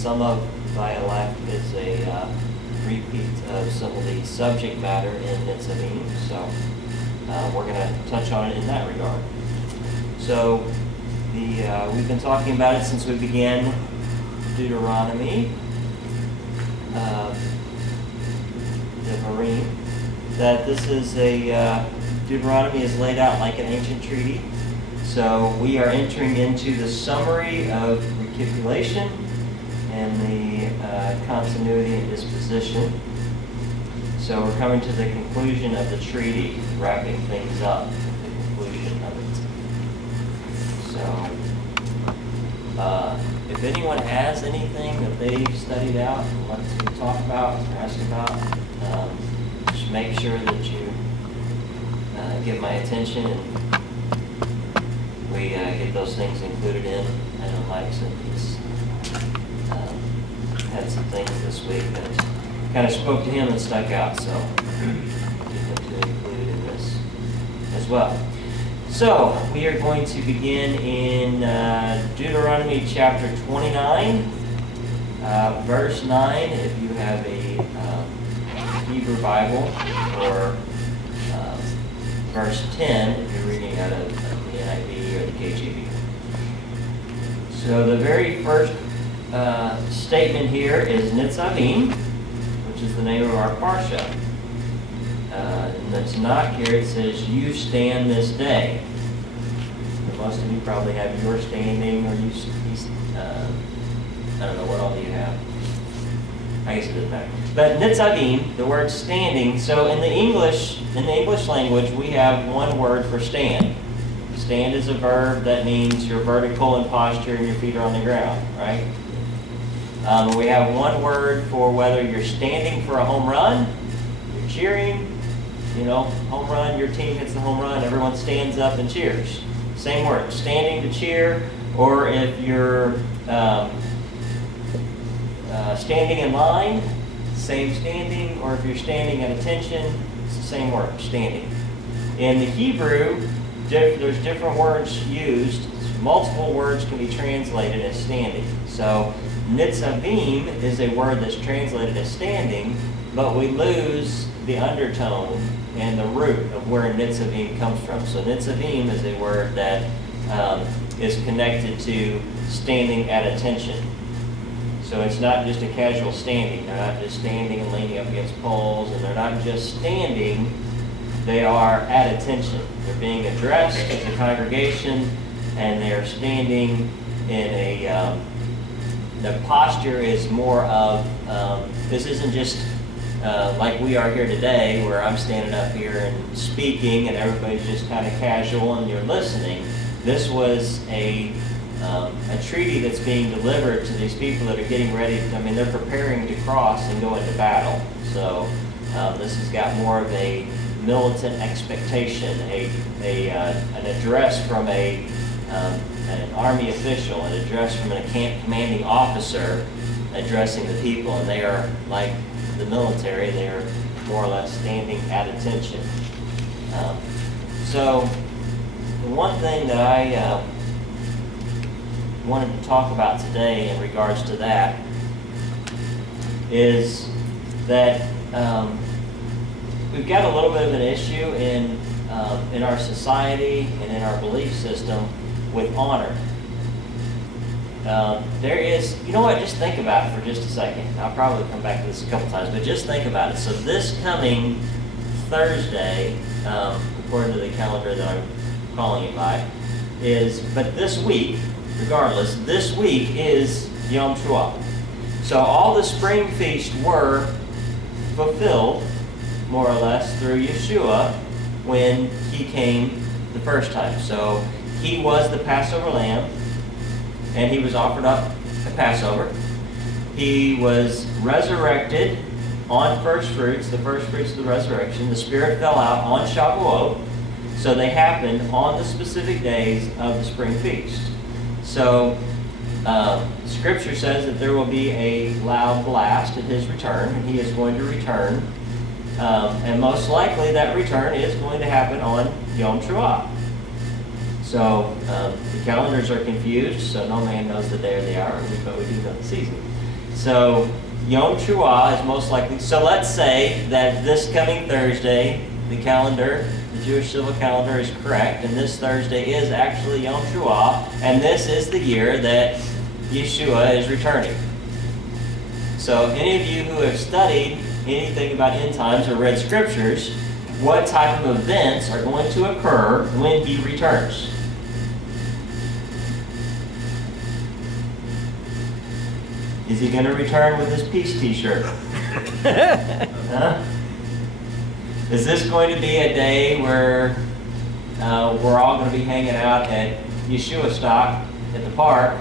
some of Vayelekh is a repeat of some of the subject matter in Nitzavim, so we're going to touch on it in that regard. So we've been talking about it since we began Deuteronomy, Devarim, that this is Deuteronomy is laid out like an ancient treaty. So we are entering into the summary of recapitulation and the continuity and disposition. So we're coming to the conclusion of the treaty, wrapping things up at the conclusion of it. So if anyone has anything that they've studied out and wants to talk about or ask about, just make sure that you give my attention and we get those things included in. I know Mike said he's had some things this week that kind of spoke to him and stuck out, so get him to include in this as well. So we are going to begin in Deuteronomy chapter 29, verse 9, if you have a Hebrew Bible, or verse 10 if you're reading out of the NIV or the KJV. So the very first statement here is Nitzavim, which is the name of our parsha. In the Tanakh here it says, "You stand this day." Most of you probably have your standing, or you I don't know what all you have. I guess it doesn't matter. But Nitzavim, the word standing, so in the English language, we have one word for stand. Stand is a verb that means you're vertical in posture and your feet are on the ground, right? We have one word for whether you're standing for a home run, you're cheering, home run, your team hits the home run, everyone stands up and cheers. Same word, standing to cheer, or if you're standing in line, same standing, or if you're standing at attention, it's the same word, standing. In the Hebrew, there's different words used. Multiple words can be translated as standing. So Nitzavim is a word that's translated as standing, but we lose the undertone and the root of where Nitzavim comes from. So Nitzavim is a word that is connected to standing at attention. So it's not just a casual standing. They're not just standing and leaning up against poles, and they're not just standing. They are at attention. They're being addressed as a congregation, and they are standing in the posture is more of, this isn't just like we are here today, where I'm standing up here and speaking and everybody's just kind of casual and you're listening. This was a treaty that's being delivered to these people that are getting ready. They're preparing to cross and go into battle. So this has got more of a militant expectation, an address from an army official, an address from a camp commanding officer addressing the people, and they are like the military, they are more or less standing at attention. So the one thing that I wanted to talk about today in regards to that is that we've got a little bit of an issue in our society and in our belief system with honor. There is, just think about it for just a second. I'll probably come back to this a couple times, but just think about it. So this coming Thursday, according to the calendar that I'm calling it by, but this week, regardless, this week is Yom Teruah. So all the spring feasts were fulfilled, more or less, through Yeshua when he came the first time. So he was the Passover lamb, and he was offered up at Passover. He was resurrected on first fruits, the first fruits of the resurrection. The Spirit fell out on Shavuot, so they happened on the specific days of the spring feast. So Scripture says that there will be a loud blast at his return, and he is going to return. And most likely that return is going to happen on Yom Teruah. So the calendars are confused, so no man knows the day or the hour, but we do know the season. So Yom Teruah is most likely. So let's say that this coming Thursday, the Jewish civil calendar is correct, and this Thursday is actually Yom Teruah, and this is the year that Yeshua is returning. So any of you who have studied anything about end times or read scriptures, what type of events are going to occur when he returns? Is he going to return with his peace t-shirt? Huh? Is this going to be a day where we're all going to be hanging out at Yeshua Stock at the park,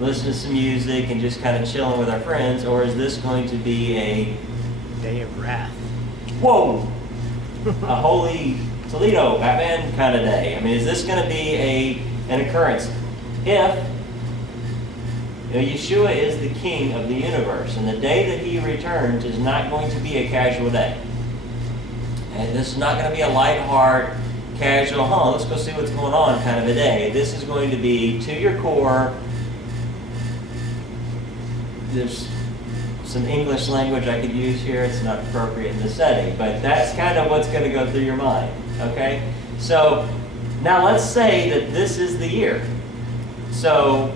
listening to some music and just kind of chilling with our friends, or is this going to be a day of wrath? Whoa! A holy Toledo Batman kind of day? I mean, is this going to be an occurrence? If Yeshua is the king of the universe, and the day that he returns is not going to be a casual day. And this is not going to be a lighthearted, casual, let's go see what's going on kind of a day. This is going to be to your core. There's some English language I could use here. It's not appropriate in this setting, but that's kind of what's going to go through your mind. Okay? So now let's say that this is the year. So,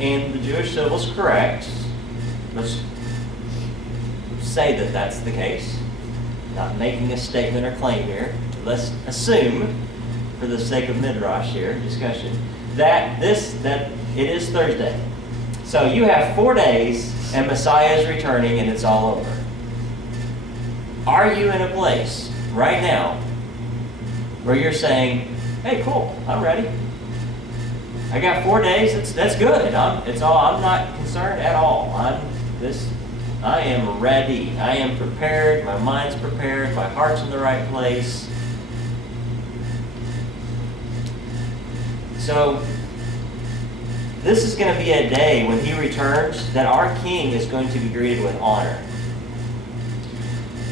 and the Jewish civil is correct. Let's say that that's the case. Not making a statement or claim here. Let's assume, for the sake of midrash here, discussion, that it is Thursday. So you have 4 days, and Messiah is returning, and it's all over. Are you in a place right now where you're saying, "Hey, cool, I'm ready. I got 4 days. That's good. I'm not concerned at all. I am ready. I am prepared. My mind's prepared. My heart's in the right place." So this is going to be a day when he returns that our King is going to be greeted with honor.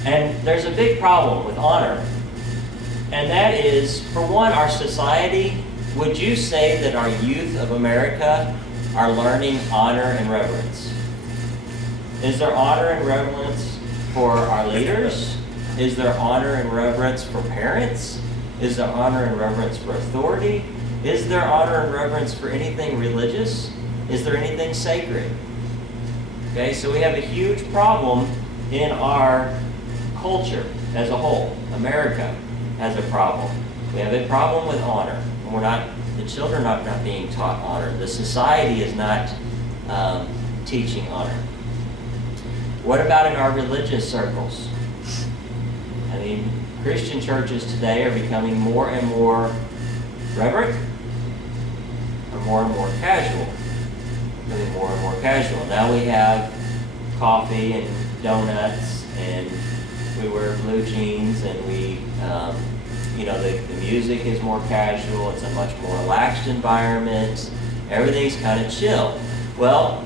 And there's a big problem with honor. And that is, for one, our society. Would you say that our youth of America are learning honor and reverence? Is there honor and reverence for our leaders? Is there honor and reverence for parents? Is there honor and reverence for authority? Is there honor and reverence for anything religious? Is there anything sacred? Okay, so we have a huge problem in our culture as a whole. America has a problem. We have a problem with honor. The children are not being taught honor. The society is not teaching honor. What about in our religious circles? I mean, Christian churches today are becoming more and more reverent, or more and more casual. Becoming more and more casual. Now we have coffee and donuts, and we wear blue jeans, and the music is more casual. It's a much more relaxed environment. Everything's kind of chill. Well,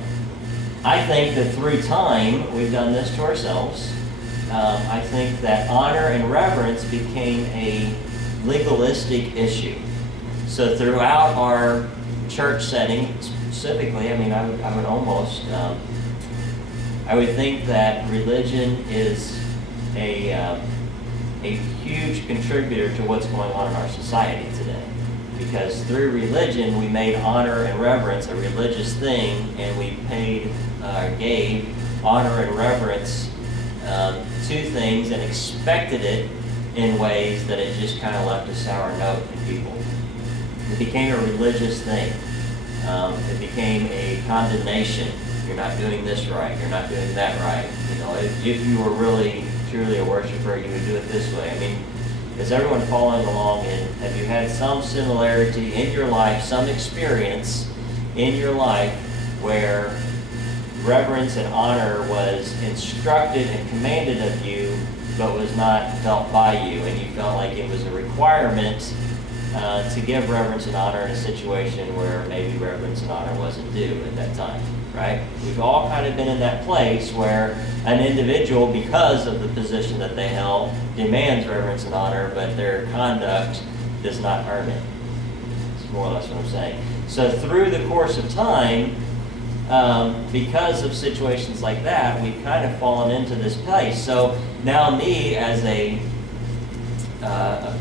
I think that through time, we've done this to ourselves. I think that honor and reverence became a legalistic issue. So throughout our church setting, specifically, I would think that religion is a huge contributor to what's going on in our society today. Because through religion, we made honor and reverence a religious thing, and we gave honor and reverence to things and expected it in ways that it just kind of left a sour note in people. It became a religious thing. It became a condemnation. You're not doing this right. You're not doing that right. If you were really, truly a worshiper, you would do it this way. I mean, is everyone following along? And have you had some similarity in your life, some experience in your life where reverence and honor was instructed and commanded of you, but was not felt by you, and you felt like it was a requirement to give reverence and honor in a situation where maybe reverence and honor wasn't due at that time, right? We've all kind of been in that place where an individual, because of the position that they held, demands reverence and honor, but their conduct does not earn it. That's more or less what I'm saying. So through the course of time, because of situations like that, we've kind of fallen into this place. So now me as a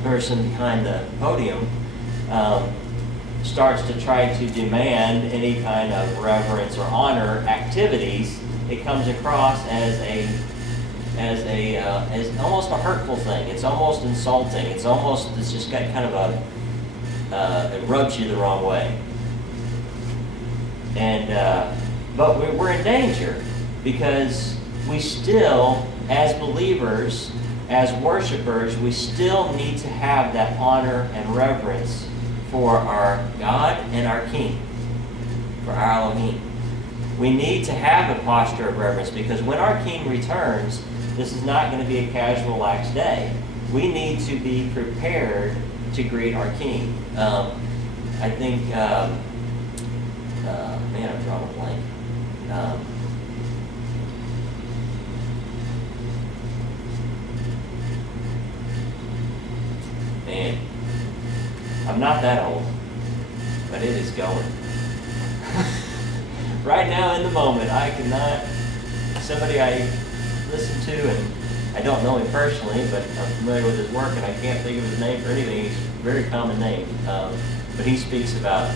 person behind the podium starts to try to demand any kind of reverence or honor activities. It comes across as almost a hurtful thing. It's almost insulting. It's just got kind of it rubs you the wrong way. And but we're in danger, because we still, as believers, as worshipers, we still need to have that honor and reverence for our God and our King, for our Elohim. We need to have a posture of reverence, because when our King returns, this is not going to be a casual, lax day. We need to be prepared to greet our King. I think, man, I'm drawing a blank. Man, I'm not that old, but it is going. Right now, in the moment, I cannot. Somebody I listen to, and I don't know him personally, but I'm familiar with his work, and I can't think of his name for anything. He's a very common name, but he speaks about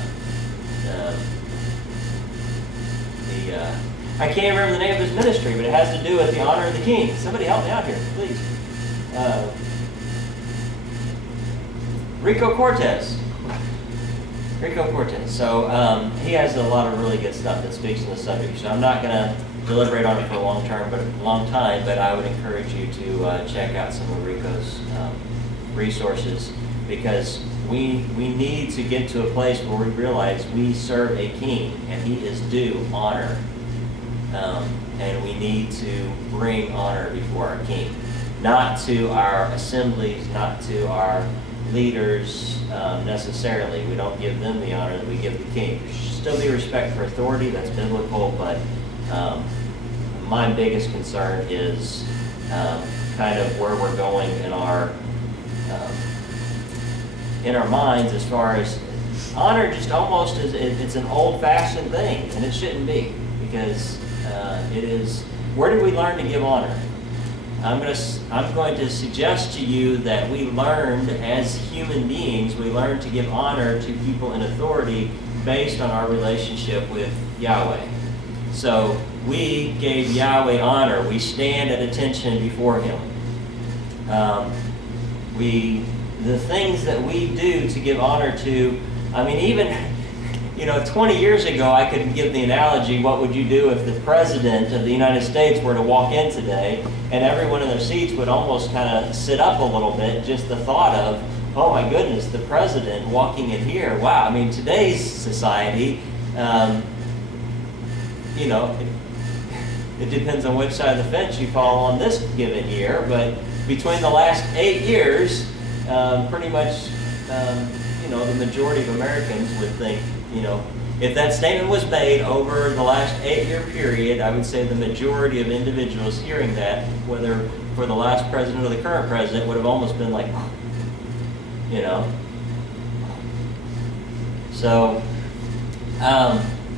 I can't remember the name of his ministry, but it has to do with the honor of the King. Somebody help me out here, please. Rico Cortez. So he has a lot of really good stuff that speaks to the subject. So I'm not going to deliberate on it for a long time, but I would encourage you to check out some of Rico's resources, because we need to get to a place where we realize we serve a King and he is due honor. And we need to bring honor before our King. Not to our assemblies, not to our leaders necessarily. We don't give them the honor that we give the King. There should still be respect for authority, that's biblical, but my biggest concern is kind of where we're going in our minds, as far as honor. Just almost it's an old-fashioned thing, and it shouldn't be, because it is. Where did we learn to give honor? I'm going to suggest to you that we learned, as human beings, we learned to give honor to people in authority based on our relationship with Yahweh. So we gave Yahweh honor. We stand at attention before Him. The things that we do to give honor to, I mean, even 20 years ago, I could give the analogy, what would you do if the President of the United States were to walk in today and everyone in their seats would almost kind of sit up a little bit, just the thought of, oh my goodness, the President walking in here. Wow, I mean, today's society, it depends on which side of the fence you fall on this given year, but between the last 8 years, pretty much, the majority of Americans would think, if that statement was made over the last 8-year period, I would say the majority of individuals hearing that, whether for the last president or the current president, would have almost been like, So,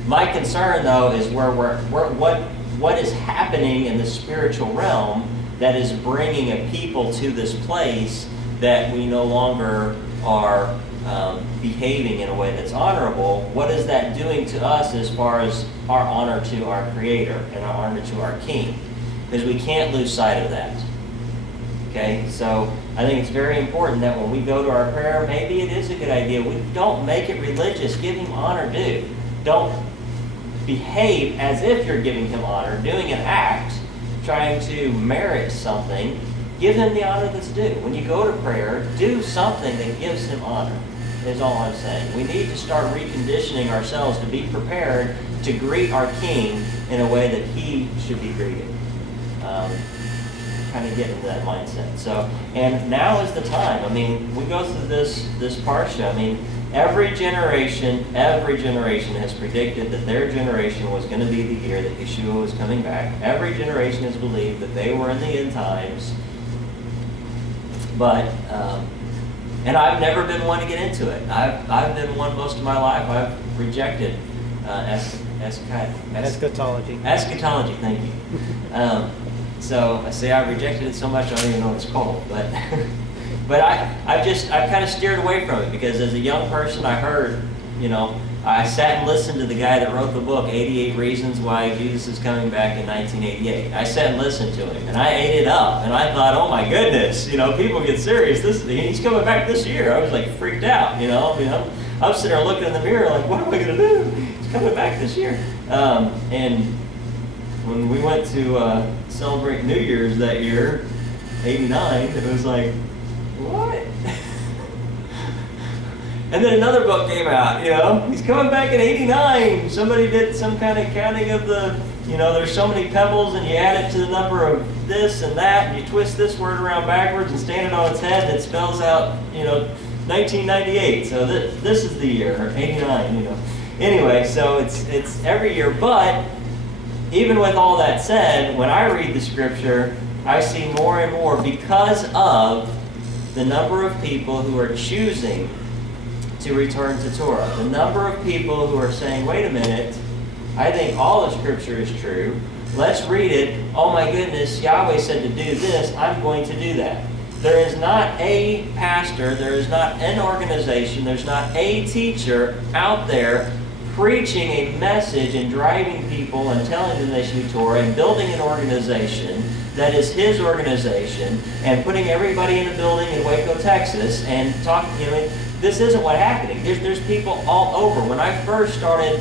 my concern though is what is happening in the spiritual realm that is bringing a people to this place that we no longer are behaving in a way that's honorable. What is that doing to us as far as our honor to our Creator and our honor to our King? Because we can't lose sight of that. Okay, so I think it's very important that when we go to our prayer, maybe it is a good idea. We don't make it religious. Give Him honor due. Don't behave as if you're giving Him honor, doing an act, trying to merit something. Give Him the honor that's due. When you go to prayer, do something that gives Him honor, is all I'm saying. We need to start reconditioning ourselves to be prepared to greet our King in a way that He should be greeted. Kind of get into that mindset. So, and now is the time. I mean, we go through this parsha. I mean, every generation has predicted that their generation was going to be the year that Yeshua was coming back. Every generation has believed that they were in the end times. But, and I've never been one to get into it. I've been one most of my life. I've rejected Eschatology. Eschatology, thank you. So I say I rejected it so much I don't even know what it's called, but but I've kind of steered away from it because as a young person I heard, I sat and listened to the guy that wrote the book 88 Reasons Why Jesus is Coming Back in 1988. I sat and listened to him and I ate it up and I thought, oh my goodness, people get serious. He's coming back this year. I was like freaked out, I'm sitting there looking in the mirror like, what am I going to do? He's coming back this year. And when we went to celebrate New Year's that year, 89, it was like, what? And then another book came out, he's coming back in 89. Somebody did some kind of counting of there's so many pebbles and you add it to the number of this and that and you twist this word around backwards and stand it on its head and it spells out, 1998. So this is the year, 89, Anyway, so it's every year, but even with all that said, when I read the scripture, I see more and more because of the number of people who are choosing to return to Torah. The number of people who are saying, wait a minute, I think all of Scripture is true. Let's read it. Oh my goodness, Yahweh said to do this. I'm going to do that. There is not a pastor, there is not an organization, there's not a teacher out there preaching a message and driving people and telling them they should do Torah and building an organization that is his organization and putting everybody in a building in Waco, Texas and talking, this isn't what's happening. There's people all over. When I first started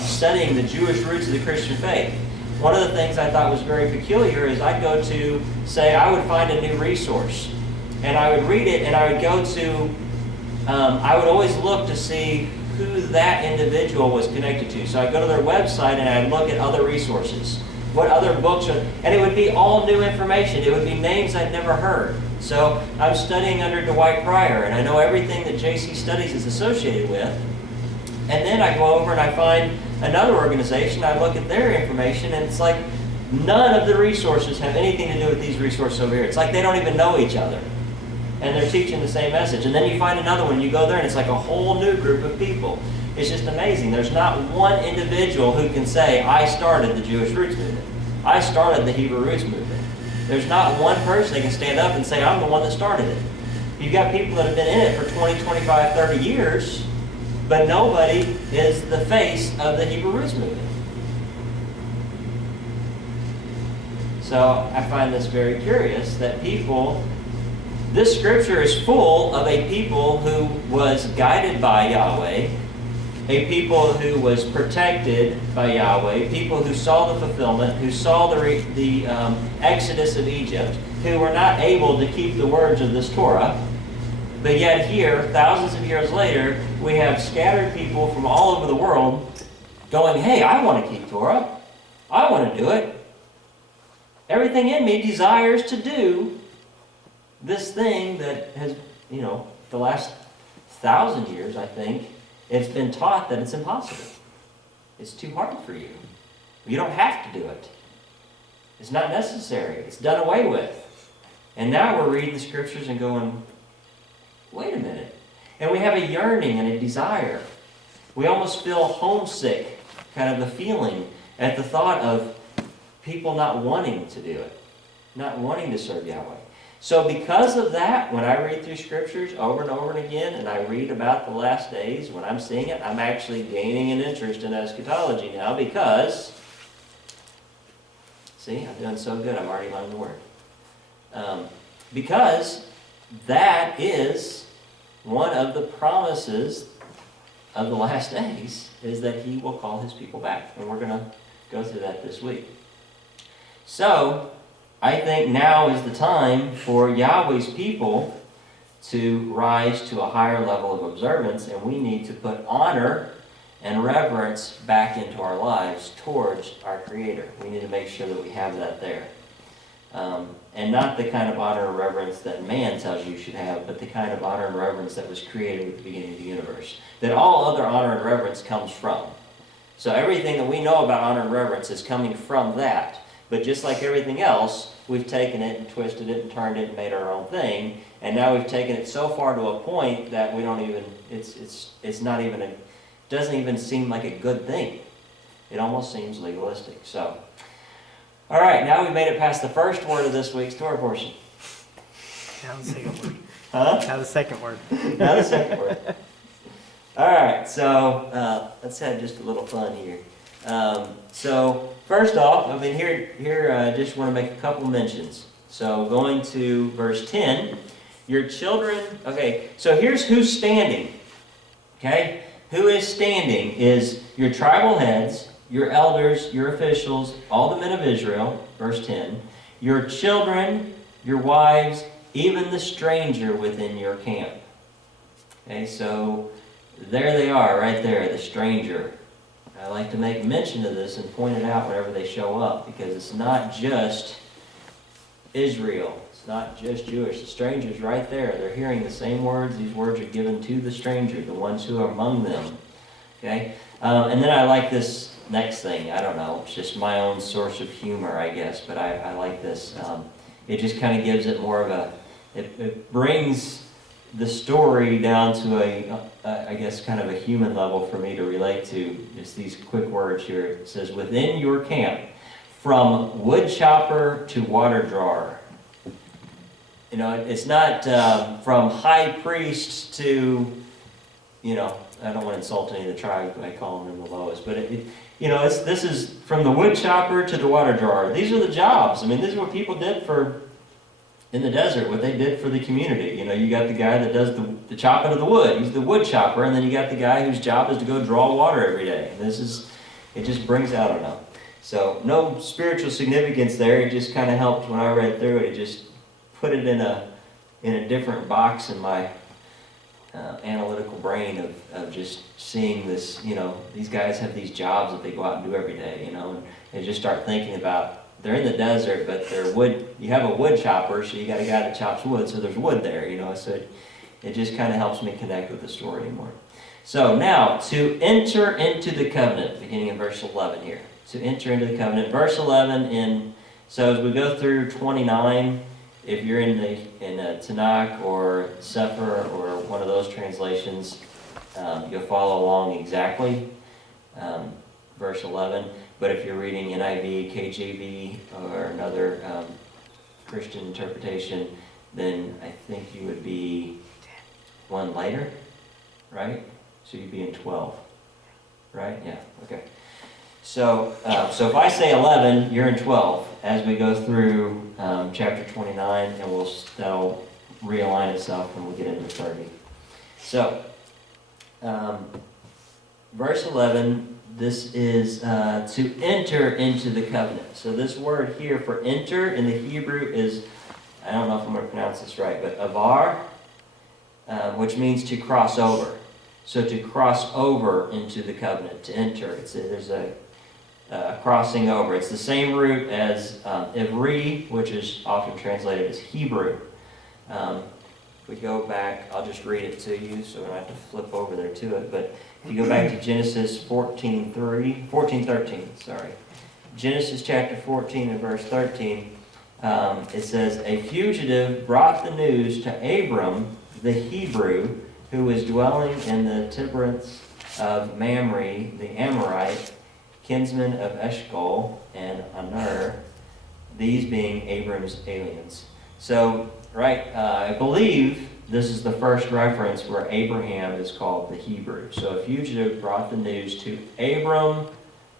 studying the Jewish roots of the Christian faith, one of the things I thought was very peculiar is I'd go to, say, I would find a new resource and I would read it and I would go to, I would always look to see who that individual was connected to. So I'd go to their website and I'd look at other resources. What other books are, and it would be all new information. It would be names I'd never heard. So I'm studying under Dwight Pryor, and I know everything that JC Studies is associated with. And then I go over and I find another organization, I look at their information, and it's like none of the resources have anything to do with these resources over here. It's like they don't even know each other. And they're teaching the same message. And then you find another one, you go there, and it's like a whole new group of people. It's just amazing. There's not one individual who can say, I started the Jewish Roots Movement. I started the Hebrew Roots Movement. There's not one person that can stand up and say, I'm the one that started it. You've got people that have been in it for 20, 25, 30 years, but nobody is the face of the Hebrew Roots Movement. So I find this very curious that this scripture is full of a people who was guided by Yahweh, a people who was protected by Yahweh, people who saw the fulfillment, who saw the exodus of Egypt, who were not able to keep the words of this Torah. But yet here, thousands of years later, we have scattered people from all over the world going, hey, I want to keep Torah. I want to do it. Everything in me desires to do this thing that has, the last 1,000 years, I think, it's been taught that it's impossible. It's too hard for you. You don't have to do it. It's not necessary. It's done away with. And now we're reading the scriptures and going, wait a minute. And we have a yearning and a desire. We almost feel homesick, kind of the feeling at the thought of people not wanting to do it, not wanting to serve Yahweh. So because of that, when I read through scriptures over and over and again, and I read about the last days, when I'm seeing it, I'm actually gaining an interest in eschatology now because, see, I'm doing so good, I've already learned the word. Because that is one of the promises of the last days, is that he will call his people back. And we're going to go through that this week. So, I think now is the time for Yahweh's people to rise to a higher level of observance, and we need to put honor and reverence back into our lives towards our Creator. We need to make sure that we have that there. And not the kind of honor and reverence that man tells you should have, but the kind of honor and reverence that was created at the beginning of the universe. That all other honor and reverence comes from. So everything that we know about honor and reverence is coming from that. But just like everything else, we've taken it and twisted it and turned it and made our own thing. And now we've taken it so far to a point that we don't even, it's not even doesn't even seem like a good thing. It almost seems legalistic. So, all right, now we've made it past the first word of this week's Torah portion. Now the second word. Huh? Now the second word. Now the second word. All right, so let's have just a little fun here. So first off, I mean here I just want to make a couple mentions. So going to verse 10, your children. Okay, so here's who's standing. Okay, who is standing is your tribal heads, your elders, your officials, all the men of Israel. Verse 10, your children, your wives, even the stranger within your camp. Okay, so there they are, right there, the stranger. I like to make mention of this and point it out whenever they show up, because it's not just Israel. It's not just Jewish. The stranger's right there. They're hearing the same words. These words are given to the stranger, the ones who are among them. Okay? And then I like this next thing. I don't know. It's just my own source of humor, I guess, but I like this. It just kind of gives it more of a... It brings the story down to I guess, kind of a human level for me to relate to. Just these quick words here. It says, within your camp, from wood chopper to water drawer. You know, it's not from high priest to, you know, I don't want to insult any of the tribes by calling them the lowest, but this is from the wood chopper to the water drawer. These are the jobs. I mean, this is what people did in the desert, what they did for the community. You know, you got the guy that does the chopping of the wood. He's the wood chopper, and then you got the guy whose job is to go draw water every day. And it just brings out, I don't know. So no spiritual significance there. It just kind of helped when I read through it. It just put it in a different box in my analytical brain of just seeing this. You know, these guys have these jobs that they go out and do every day. You know, and just start thinking about. They're in the desert, but they're wood. You have a wood chopper, so you got a guy that chops wood, so there's wood there, you know. So it just kind of helps me connect with the story more. So now, to enter into the covenant, beginning in verse 11 here. To enter into the covenant. Verse 11, so as we go through 29, if you're in Tanakh or Sefer or one of those translations, you'll follow along exactly. Verse 11. But if you're reading NIV, KJV, or another Christian interpretation, then I think you would be one later, right? So you'd be in 12, right? Yeah, okay. So if I say 11, you're in 12 as we go through chapter 29, and that'll realign itself when we get into 30. So, verse 11. This is to enter into the covenant. So this word here for enter in the Hebrew is, I don't know if I'm going to pronounce this right, but avar, which means to cross over. So to cross over into the covenant, to enter. There's a crossing over. It's the same root as Ivri, which is often translated as Hebrew. If we go back, I'll just read it to you so we don't have to flip over there to it. But if you go back to Genesis 14:13, Genesis chapter 14 and verse 13, it says, a fugitive brought the news to Abram, the Hebrew, who was dwelling in the Terebinths of Mamre, the Amorite, kinsman of Eshcol and Aner, these being Abram's aliens. So, right, I believe this is the first reference where Abraham is called the Hebrew. So a fugitive brought the news to Abram,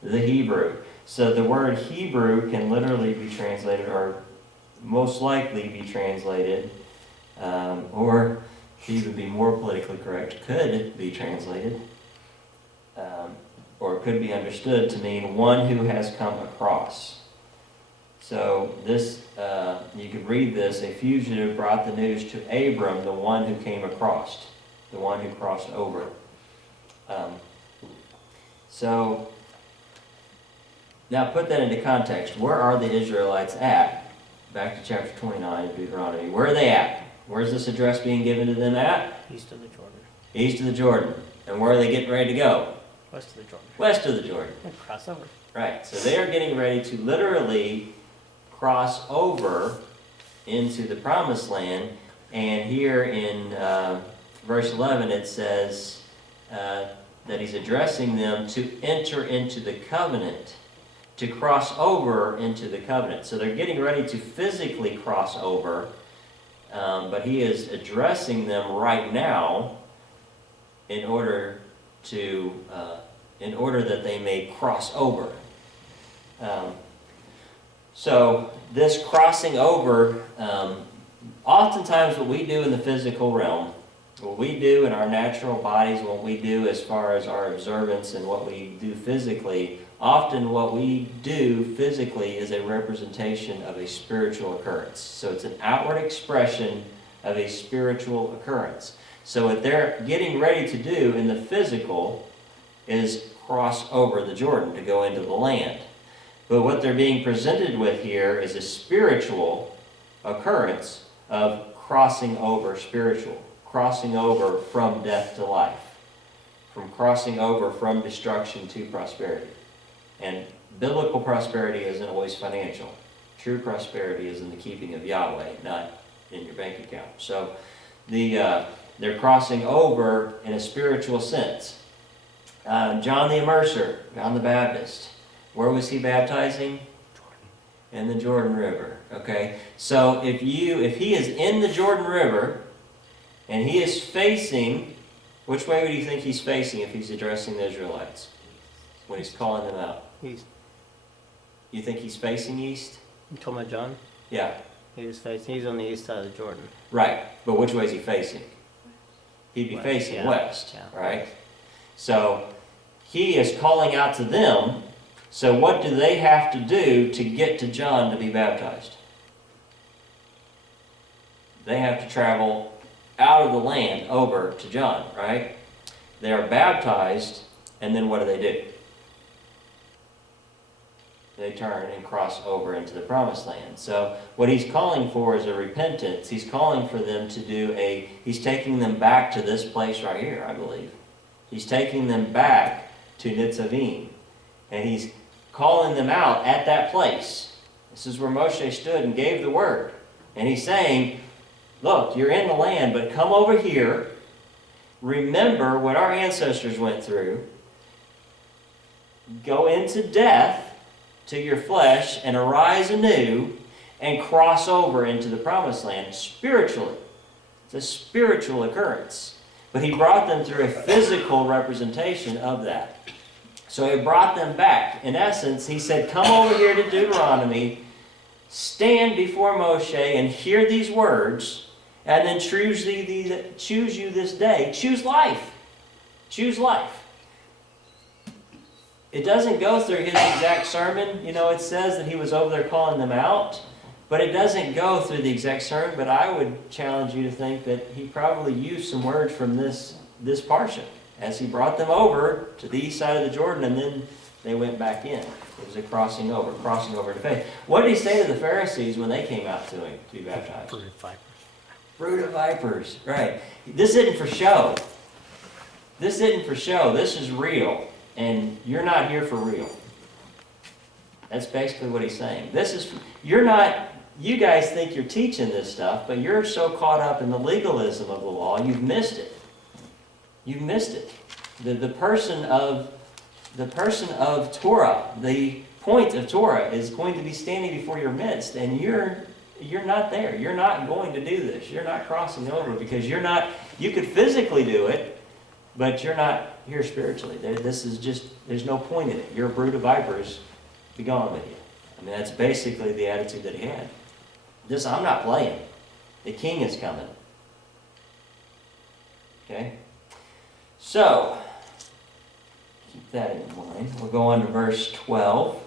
the Hebrew. So the word Hebrew can literally be translated, or most likely be translated, or to even be more politically correct, could be translated, or could be understood to mean one who has come across. So this, you could read this, a fugitive brought the news to Abram, the one who came across, the one who crossed over. So, now put that into context. Where are the Israelites at? Back to chapter 29 of Deuteronomy. Where are they at? Where's this address being given to them at? East of the Jordan. East of the Jordan. And where are they getting ready to go? West of the Jordan. West of the Jordan. Cross over. Right. So they are getting ready to literally cross over into the promised land. And here in verse 11 it says, that he's addressing them to enter into the covenant, to cross over into the covenant. So they're getting ready to physically cross over, but he is addressing them right now in order that they may cross over. So this crossing over, oftentimes what we do in the physical realm, what we do in our natural bodies, what we do as far as our observance and what we do physically, often what we do physically is a representation of a spiritual occurrence. So it's an outward expression of a spiritual occurrence. So what they're getting ready to do in the physical is cross over the Jordan to go into the land. But what they're being presented with here is a spiritual occurrence of crossing over spiritual, crossing over from death to life, from crossing over from destruction to prosperity. And biblical prosperity isn't always financial. True prosperity is in the keeping of Yahweh, not in your bank account. So they're crossing over in a spiritual sense. John the Immerser, John the Baptist, where was he baptizing? In the Jordan River. Okay, so if he is in the Jordan River and he is facing, which way would you think he's facing if he's addressing the Israelites when he's calling them out? East. You think he's facing east? You told me John? Yeah. He's on the east side of the Jordan. Right, but which way is he facing? He'd be West, facing yeah. west, Yeah. right? So he is calling out to them. So what do they have to do to get to John to be baptized? They have to travel out of the land over to John, right? They are baptized, and then what do? They turn and cross over into the promised land. So what he's calling for is a repentance. He's calling for them to do he's taking them back to this place right here, I believe. He's taking them back to Nitzavim. And he's calling them out at that place. This is where Moshe stood and gave the word. And he's saying, look, you're in the land, but come over here. Remember what our ancestors went through. Go into death to your flesh and arise anew and cross over into the promised land spiritually. It's a spiritual occurrence. But he brought them through a physical representation of that. So he brought them back. In essence, he said, come over here to Deuteronomy, stand before Moshe and hear these words, and then choose you this day. Choose life. Choose life. It doesn't go through his exact sermon. You know, it says that he was over there calling them out, but it doesn't go through the exact sermon. But I would challenge you to think that he probably used some words from this parsha as he brought them over to the east side of the Jordan, and then they went back in. It was a crossing over to faith. What did he say to the Pharisees when they came out to him to be baptized? Brood of vipers. Brood of vipers, right. This isn't for show. This isn't for show. This is real. And you're not here for real. That's basically what he's saying. You guys think you're teaching this stuff, but you're so caught up in the legalism of the law, you've missed it. You've missed it. The person of Torah, the point of Torah is going to be standing before your midst, and you're not there. You're not going to do this. You're not crossing over because you could physically do it, but you're not here spiritually. There's no point in it. You're a brood of vipers. Be gone with you. I mean, that's basically the attitude that he had. I'm not playing. The king is coming. Okay? So, keep that in mind. We'll go on to verse 12.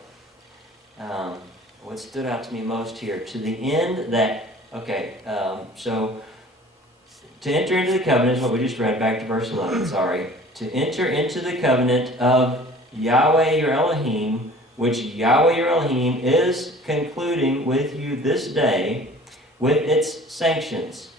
What stood out to me most here, to the end that, so to enter into the covenant is what we just read, back to verse 11, sorry. To enter into the covenant of Yahweh your Elohim, which Yahweh your Elohim is concluding with you this day with its sanctions.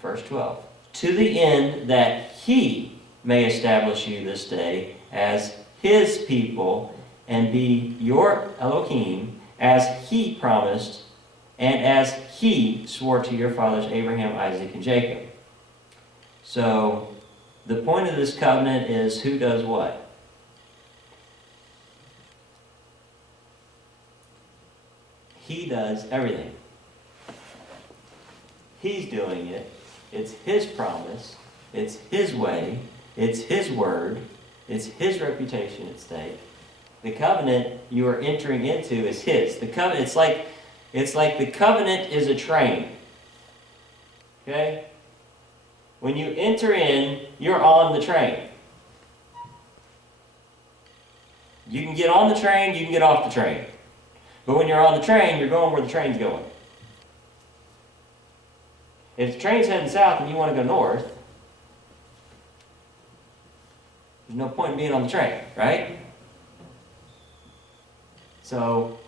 Verse 12. To the end that he may establish you this day as his people and be your Elohim as he promised and as he swore to your fathers Abraham, Isaac, and Jacob. So The point of this covenant is who does what? He does everything. He's doing it. It's his promise. It's his way. It's his word. It's his reputation at stake. The covenant you are entering into is his. The covenant, it's like the covenant is a train. Okay? When you enter in, you're on the train. You can get on the train, you can get off the train. But when you're on the train, you're going where the train's going. If the train's heading south and you want to go north, there's no point in being on the train, right? So,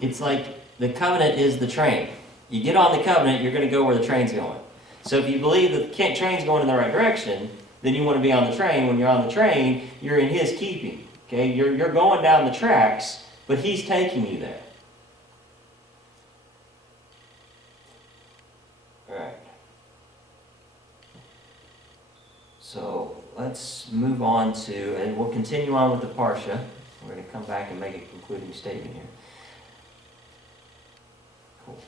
it's like the covenant is the train. You get on the covenant, you're going to go where the train's going. So if you believe that the train's going in the right direction, then you want to be on the train. When you're on the train, you're in his keeping. Okay? You're going down the tracks, but he's taking you there. Alright. So let's move on to, and we'll continue on with the Parsha. We're going to come back and make a concluding statement here. Cool.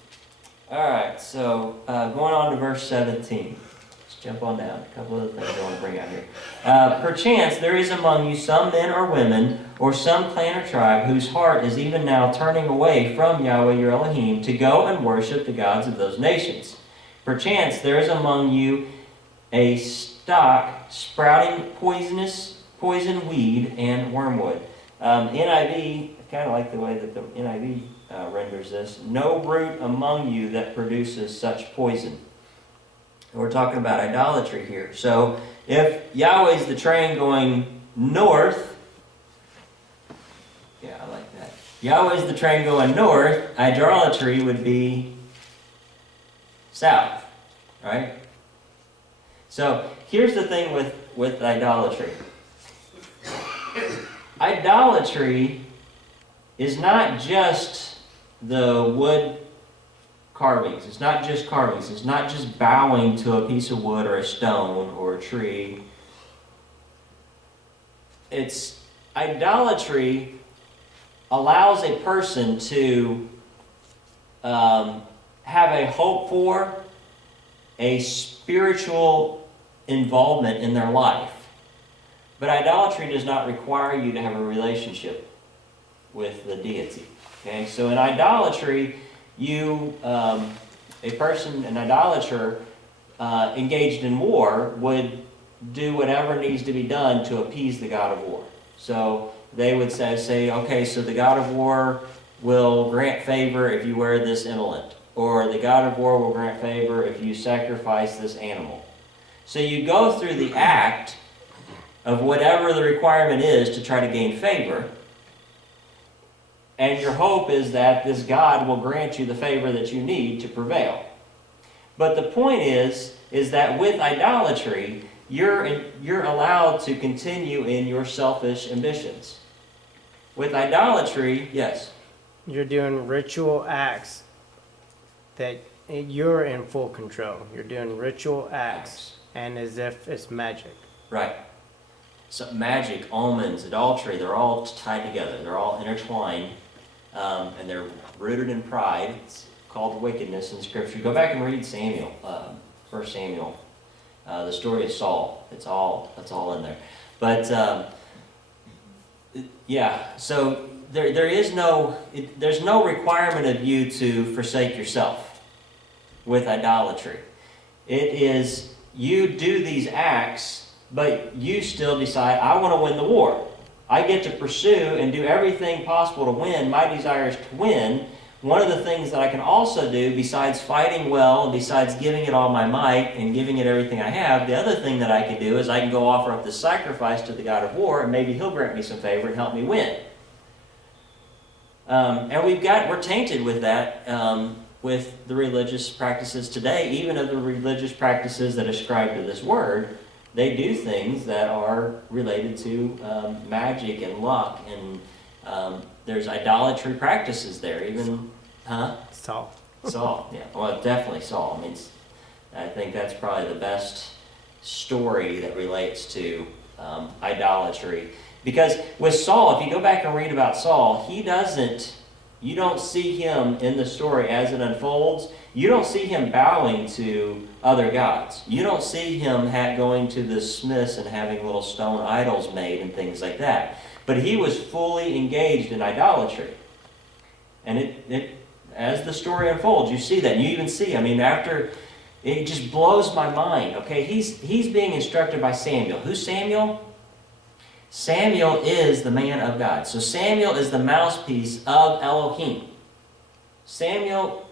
Alright, so going on to verse 17. Let's jump on down. A couple other things I want to bring out here. Perchance there is among you some men or women, or some clan or tribe, whose heart is even now turning away from Yahweh your Elohim to go and worship the gods of those nations. Perchance there is among you a stock sprouting poison weed and wormwood. NIV, I kind of like the way that the NIV renders this. No root among you that produces such poison. We're talking about idolatry here. So if Yahweh's the train going north, yeah, I like that. Yahweh's the train going north, idolatry would be south, right? So here's the thing with idolatry. Idolatry is not just the wood carvings. It's not just carvings. It's not just bowing to a piece of wood or a stone or a tree. It's idolatry allows a person to have a hope for a spiritual involvement in their life. But idolatry does not require you to have a relationship with the deity. Okay, so in idolatry, an idolater engaged in war would do whatever needs to be done to appease the god of war. So they would say, okay, so the god of war will grant favor if you wear this emelet, or the god of war will grant favor if you sacrifice this animal. So you go through the act of whatever the requirement is to try to gain favor, and your hope is that this God will grant you the favor that you need to prevail. But the point is that with idolatry, you're allowed to continue in your selfish ambitions. With idolatry, yes? You're doing ritual acts that you're in full control. You're doing ritual acts, and as if it's magic. Right. So magic, omens, idolatry, they're all tied together. They're all intertwined, and they're rooted in pride. It's called wickedness in Scripture. Go back and read Samuel, 1 Samuel, the story of Saul. That's all in there. But yeah, so there's no requirement of you to forsake yourself with idolatry. It is you do these acts, but you still decide, I want to win the war. I get to pursue and do everything possible to win. My desire is to win. One of the things that I can also do, besides fighting well, and besides giving it all my might and giving it everything I have, the other thing that I can do is I can go offer up this sacrifice to the God of war, and maybe he'll grant me some favor and help me win. And we're tainted with that, with the religious practices today, even of the religious practices that ascribe to this word. They do things that are related to magic and luck, and there's idolatry practices there. Even, Saul. Saul, yeah. Well, definitely Saul. I mean, I think that's probably the best story that relates to idolatry. Because with Saul, if you go back and read about Saul, you don't see him in the story as it unfolds. You don't see him bowing to other gods. You don't see him going to the smiths and having little stone idols made and things like that. But he was fully engaged in idolatry. And it as the story unfolds, you see that. And you even see, after, it just blows my mind. Okay, he's being instructed by Samuel. Who's Samuel? Samuel is the man of God. So Samuel is the mouthpiece of Elohim. Samuel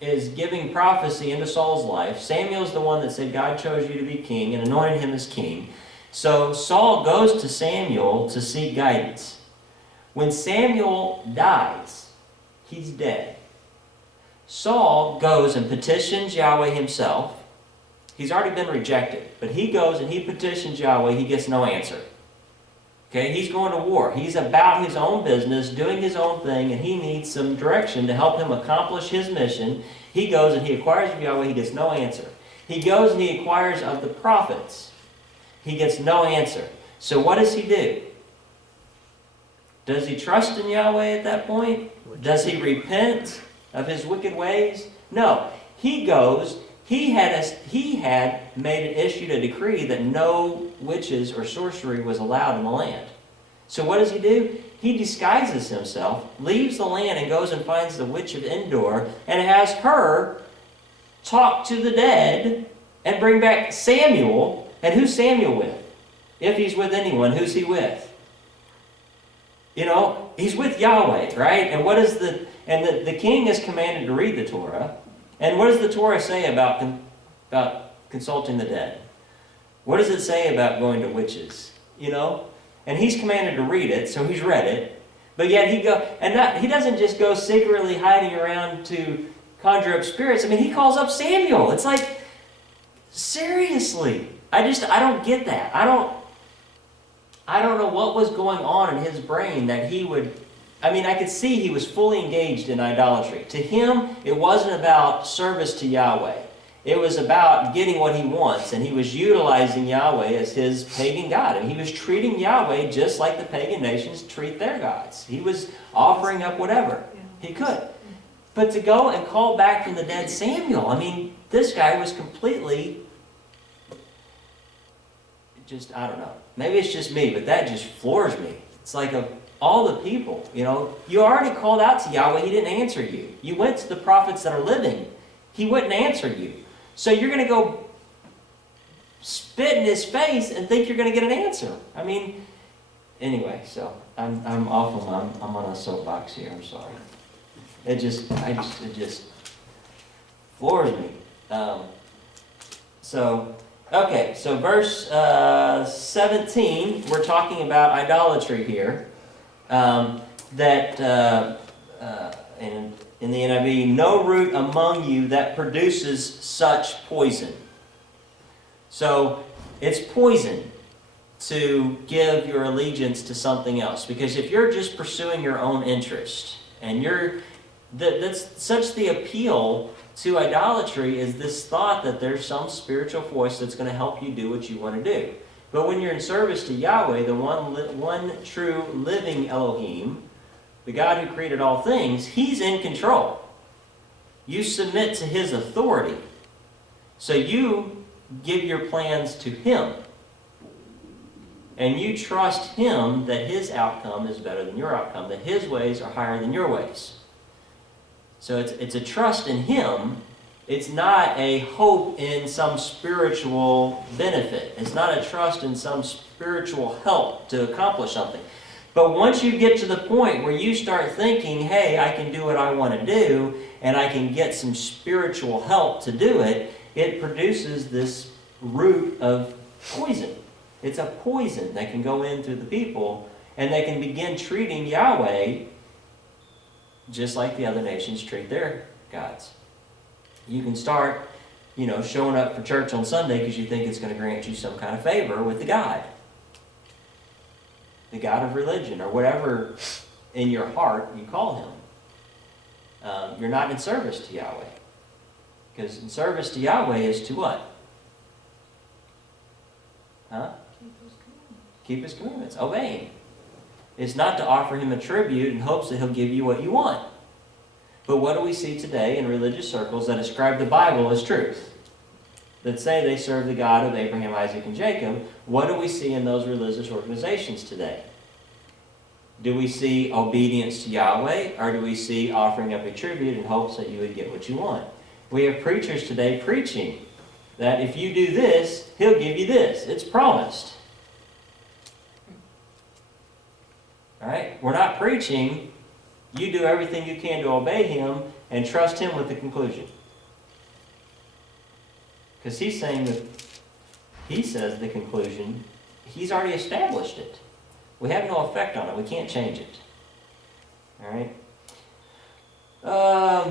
is giving prophecy into Saul's life. Samuel's the one that said God chose you to be king and anointed him as king. So Saul goes to Samuel to seek guidance. When Samuel dies, he's dead. Saul goes and petitions Yahweh himself. He's already been rejected, but he goes and he petitions Yahweh. He gets no answer. Okay, he's going to war. He's about his own business, doing his own thing, and he needs some direction to help him accomplish his mission. He goes and he inquires of Yahweh. He gets no answer. He goes and he inquires of the prophets. He gets no answer. So what does he do? Does he trust in Yahweh at that point? Does he repent of his wicked ways? No. He goes. He had issued a decree that no witches or sorcery was allowed in the land. So what does he do? He disguises himself, leaves the land, and goes and finds the witch of Endor and has her talk to the dead and bring back Samuel. And who's Samuel with? If he's with anyone, who's he with? He's with Yahweh, right? And what is the king is commanded to read the Torah. And what does the Torah say about consulting the dead? What does it say about going to witches? And he's commanded to read it, so he's read it. But yet he doesn't just go secretly hiding around to conjure up spirits. He calls up Samuel. It's like, seriously, I don't get that. I don't know what was going on in his brain that he would. I could see he was fully engaged in idolatry. To him, it wasn't about service to Yahweh. It was about getting what he wants, and he was utilizing Yahweh as his pagan god. And he was treating Yahweh just like the pagan nations treat their gods. He was offering up whatever he could. But to go and call back from the dead Samuel, this guy was completely, I don't know. Maybe it's just me, but that just floors me. It's like all the people, you already called out to Yahweh, he didn't answer you. You went to the prophets that are living, he wouldn't answer you. So you're going to go spit in his face and think you're going to get an answer. Anyway, so I'm on a soapbox here, I'm sorry. It just floors me. So verse 17, we're talking about idolatry here. In the NIV, no root among you that produces such poison. So it's poison to give your allegiance to something else. Because if you're just pursuing your own interest, and that's such the appeal to idolatry is this thought that there's some spiritual force that's going to help you do what you want to do. But when you're in service to Yahweh, the one true living Elohim, the God who created all things, he's in control. You submit to his authority. So you give your plans to him. And you trust him that his outcome is better than your outcome, that his ways are higher than your ways. So it's a trust in him. It's not a hope in some spiritual benefit. It's not a trust in some spiritual help to accomplish something. But once you get to the point where you start thinking, hey, I can do what I want to do, and I can get some spiritual help to do it, it produces this root of poison. It's a poison that can go in through the people, and they can begin treating Yahweh just like the other nations treat their gods. You can start, showing up for church on Sunday because you think it's going to grant you some kind of favor with the God of religion, or whatever in your heart you call him. You're not in service to Yahweh. Because in service to Yahweh is to what? Huh? Keep his commandments. Obey him. It's not to offer him a tribute in hopes that he'll give you what you want. But what do we see today in religious circles that ascribe the Bible as truth? That say they serve the God of Abraham, Isaac, and Jacob. What do we see in those religious organizations today? Do we see obedience to Yahweh, or do we see offering up a tribute in hopes that you would get what you want? We have preachers today preaching that if you do this, he'll give you this. It's promised. All right? We're not preaching, you do everything you can to obey him and trust him with the conclusion. Because he's saying that he says the conclusion, he's already established it. We have no effect on it. We can't change it. All right?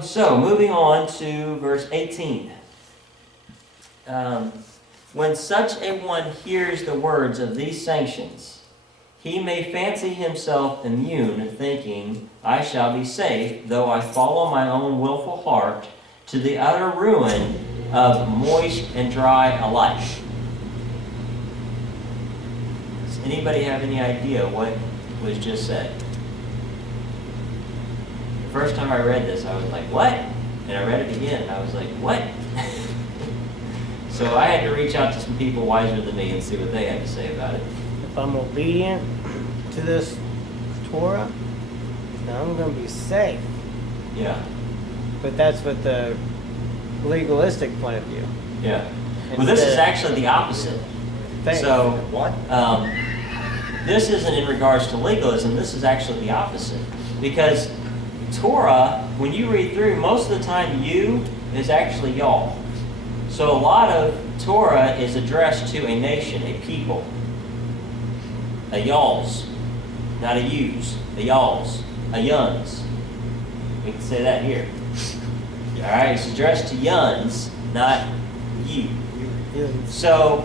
So, moving on to verse 18. When such a one hears the words of these sanctions, he may fancy himself immune, thinking, I shall be safe, though I follow my own willful heart, to the utter ruin of moist and dry alike. Does anybody have any idea what was just said? The first time I read this, I was like, what? And I read it again, and I was like, what? So I had to reach out to some people wiser than me and see what they had to say about it. If I'm obedient to this Torah, then I'm going to be safe. Yeah. But that's what the legalistic point of view. Yeah. Well, this is actually the opposite. So, What? this isn't in regards to legalism. This is actually the opposite. Because Torah, when you read through, most of the time you is actually y'all. So a lot of Torah is addressed to a nation, a people. A y'alls, not a yous. A y'alls, a yuns. We can say that here. All right, it's addressed to yuns, not you. So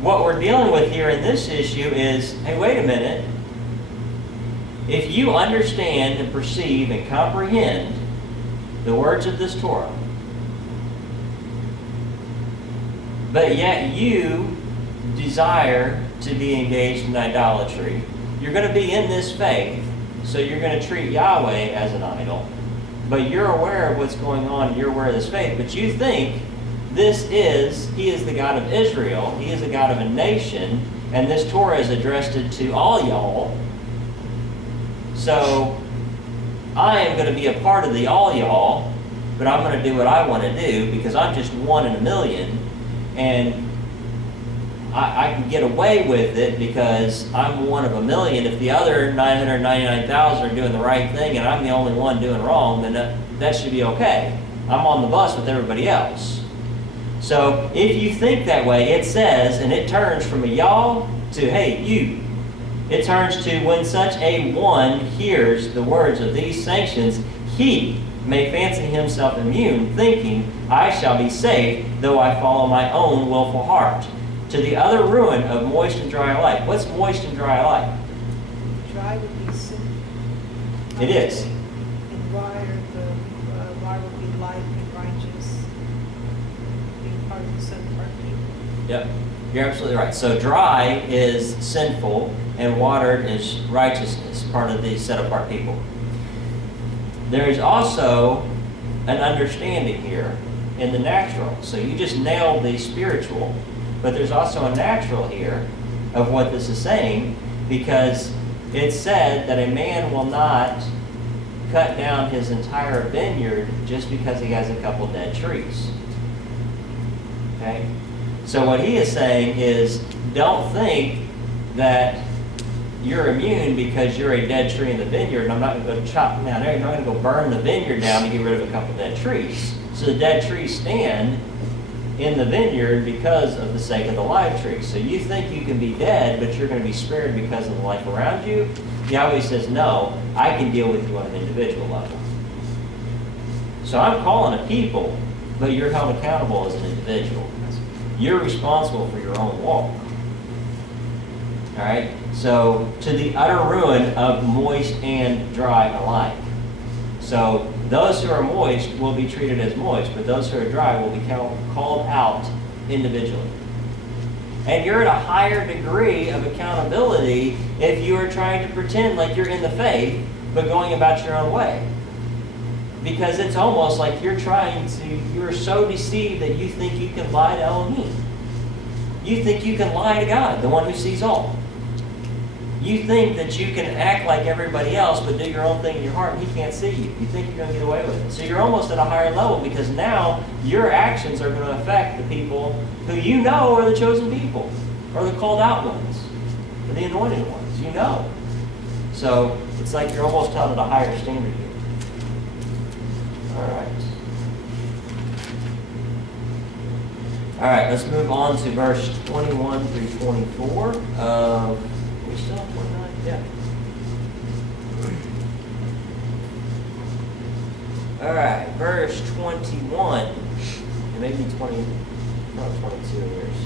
what we're dealing with here in this issue is, hey, wait a minute. If you understand and perceive and comprehend the words of this Torah, but yet you desire to be engaged in idolatry, you're going to be in this faith, so you're going to treat Yahweh as an idol, but you're aware of what's going on, and you're aware of this faith, but you think he is the God of Israel, he is the God of a nation, and this Torah is addressed to all y'all, so I am going to be a part of the all y'all, but I'm going to do what I want to do because I'm just one in a million, and I can get away with it because I'm one of a million. If the other 999,000 are doing the right thing and I'm the only one doing wrong, then that should be okay. I'm on the bus with everybody else. So if you think that way, it says, and it turns from a y'all to, hey, you. It turns to, when such a one hears the words of these sanctions, he may fancy himself immune, thinking, I shall be safe, though I follow my own willful heart, to the utter ruin of moist and dry alike. What's moist and dry alike? Dry would be sin. It is. And water would be life and righteous, being part of the set-apart people. Yep, you're absolutely right. So dry is sinful, and water is righteousness, part of the set-apart people. There is also an understanding here in the natural. So you just nailed the spiritual, but there's also a natural here of what this is saying, because it said that a man will not cut down his entire vineyard just because he has a couple dead trees. Okay? So what he is saying is, don't think that you're immune because you're a dead tree in the vineyard, and I'm not going to go chop them down there. You're not going to go burn the vineyard down to get rid of a couple dead trees. So the dead trees stand in the vineyard because of the sake of the live tree. So you think you can be dead, but you're going to be spared because of the life around you? Yahweh says, no, I can deal with you on an individual level. So I'm calling a people, but you're held accountable as an individual. You're responsible for your own walk. All right? So, to the utter ruin of moist and dry alike. So, those who are moist will be treated as moist, but those who are dry will be called out individually. And you're at a higher degree of accountability if you are trying to pretend like you're in the faith, but going about your own way. Because it's almost like you're so deceived that you think you can lie to Elohim. You think you can lie to God, the one who sees all. You think that you can act like everybody else, but do your own thing in your heart, and He can't see you. You think you're going to get away with it. So you're almost at a higher level, because now your actions are going to affect the people who you know are the chosen people, or the called out ones, or the anointed ones. You know. So it's like you're almost held at a higher standard here. All right. All right, let's move on to verse 21 through 24 of... we still have 29? Yeah. All right, verse 21. It may be 20, no, 22 years.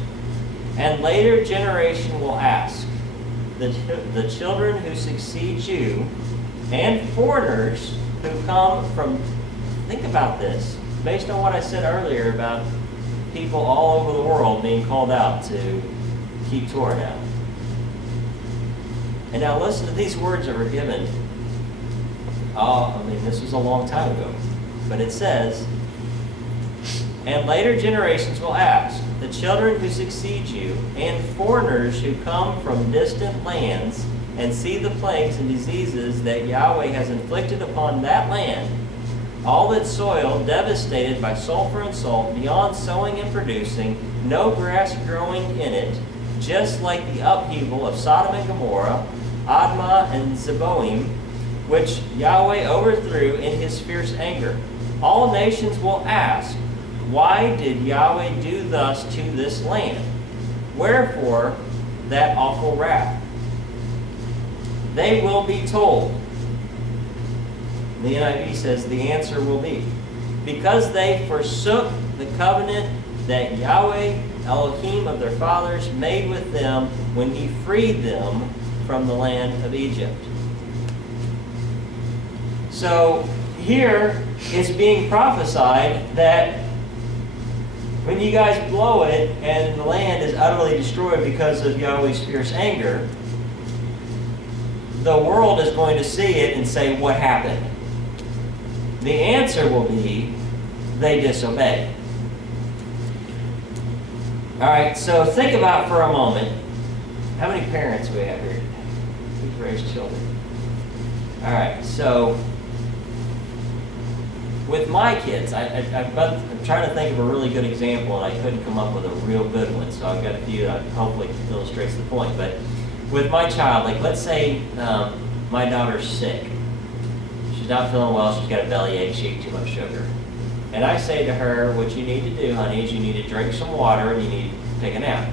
And later generation will ask, the children who succeed you, and foreigners who come from... Think about this, based on what I said earlier about people all over the world being called out to keep Torah now. And now listen to these words that were given. This was a long time ago. But it says, and later generations will ask, the children who succeed you, and foreigners who come from distant lands, and see the plagues and diseases that Yahweh has inflicted upon that land, all its soil devastated by sulfur and salt, beyond sowing and producing, no grass growing in it, just like the upheaval of Sodom and Gomorrah, Admah and Zeboim, which Yahweh overthrew in His fierce anger. All nations will ask, why did Yahweh do thus to this land? Wherefore that awful wrath? They will be told. The NIV says the answer will be, because they forsook the covenant that Yahweh, Elohim of their fathers, made with them when He freed them from the land of Egypt. So here it's being prophesied that when you guys blow it and the land is utterly destroyed because of Yahweh's fierce anger, the world is going to see it and say, what happened? The answer will be, they disobeyed. All right, so think about for a moment, how many parents we have here? Who's raised children? All right, so with my kids, I'm trying to think of a really good example, and I couldn't come up with a real good one, so I've got a few that hopefully illustrates the point. But with my child, like let's say my daughter's sick. She's not feeling well, she's got a bellyache, she ate too much sugar. And I say to her, what you need to do, honey, is you need to drink some water and you need to take a nap.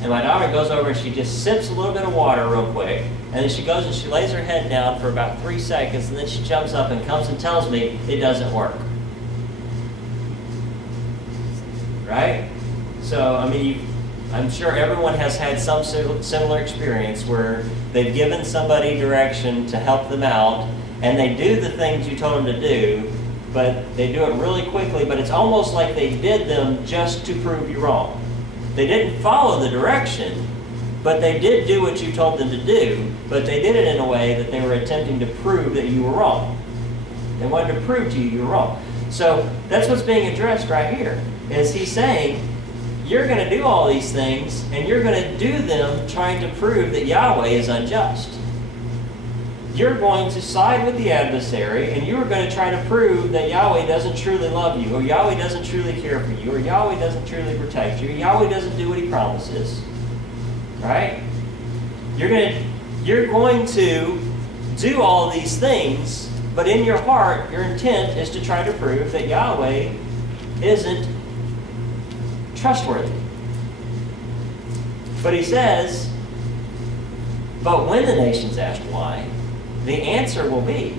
And my daughter goes over and she just sips a little bit of water real quick, and then she goes and she lays her head down for about 3 seconds, and then she jumps up and comes and tells me it doesn't work. Right? So, I'm sure everyone has had some similar experience where they've given somebody direction to help them out, and they do the things you told them to do, but they do it really quickly, but it's almost like they did them just to prove you wrong. They didn't follow the direction, but they did do what you told them to do, but they did it in a way that they were attempting to prove that you were wrong. They wanted to prove to you you were wrong. So that's what's being addressed right here, is He's saying, you're going to do all these things, and you're going to do them trying to prove that Yahweh is unjust. You're going to side with the adversary, and you are going to try to prove that Yahweh doesn't truly love you, or Yahweh doesn't truly care for you, or Yahweh doesn't truly protect you, or Yahweh doesn't do what He promises. Right? You're going to do all these things, but in your heart, your intent is to try to prove that Yahweh isn't trustworthy. But He says, but when the nations ask why, the answer will be,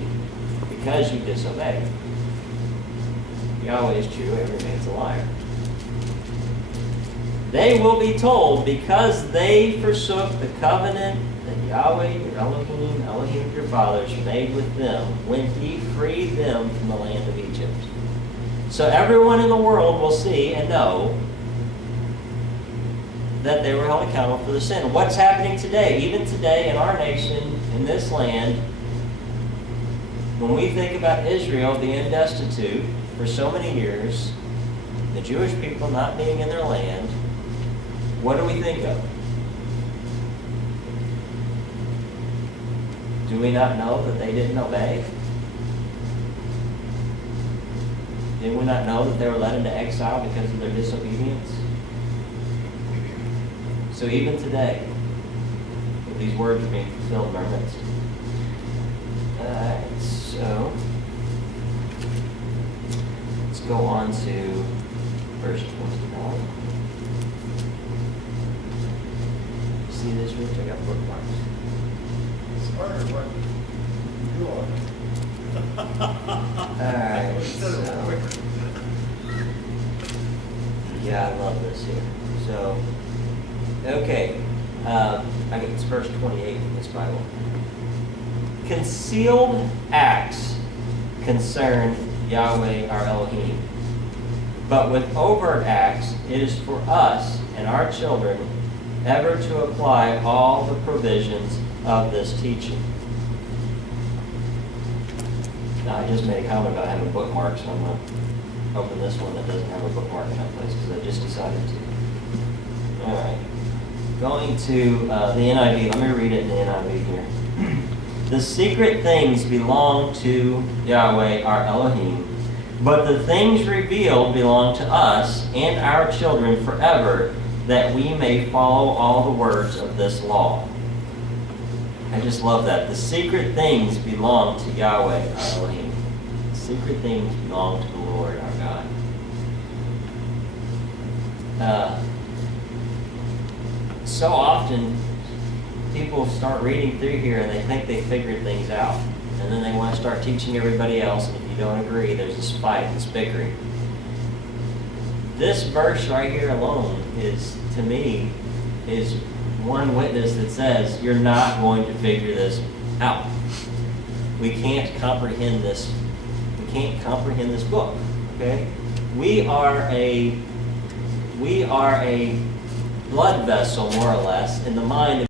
because you disobeyed. Yahweh is true, every man's a liar. They will be told, because they forsook the covenant that Yahweh, your Elohim, Elohim of your fathers, made with them when He freed them from the land of Egypt. So everyone in the world will see and know that they were held accountable for the sin. What's happening today? Even today in our nation, in this land, when we think about Israel being destitute for so many years, the Jewish people not being in their land, what do we think of? Do we not know that they didn't obey? Did we not know that they were led into exile because of their disobedience? So even today, these words are being fulfilled in our midst. Alright, so let's go on to verse 29. See this, Rich? I got bookmarks. Smarter what you are. Alright, Instead of so, quicker. yeah, I love this here. So, okay, I think it's verse 28 in this Bible. Concealed acts concern Yahweh our Elohim, but with overt acts it is for us and our children ever to apply all the provisions of this teaching. Now, I just made a comment about having bookmarks, so I'm going to open this one that doesn't have a bookmark in that place because I just decided to. All right. Going to the NIV. Let me read it in the NIV here. The secret things belong to Yahweh our Elohim, but the things revealed belong to us and our children forever, that we may follow all the words of this law. I just love that. The secret things belong to Yahweh our Elohim. The secret things belong to the Lord our God. So often, people start reading through here and they think they figured things out. And then they want to start teaching everybody else, and if you don't agree, there's this fight, this bickering. This verse right here alone is, to me, is one witness that says you're not going to figure this out. We can't comprehend this. We can't comprehend this book. Okay? We are a blood vessel, more or less, in the mind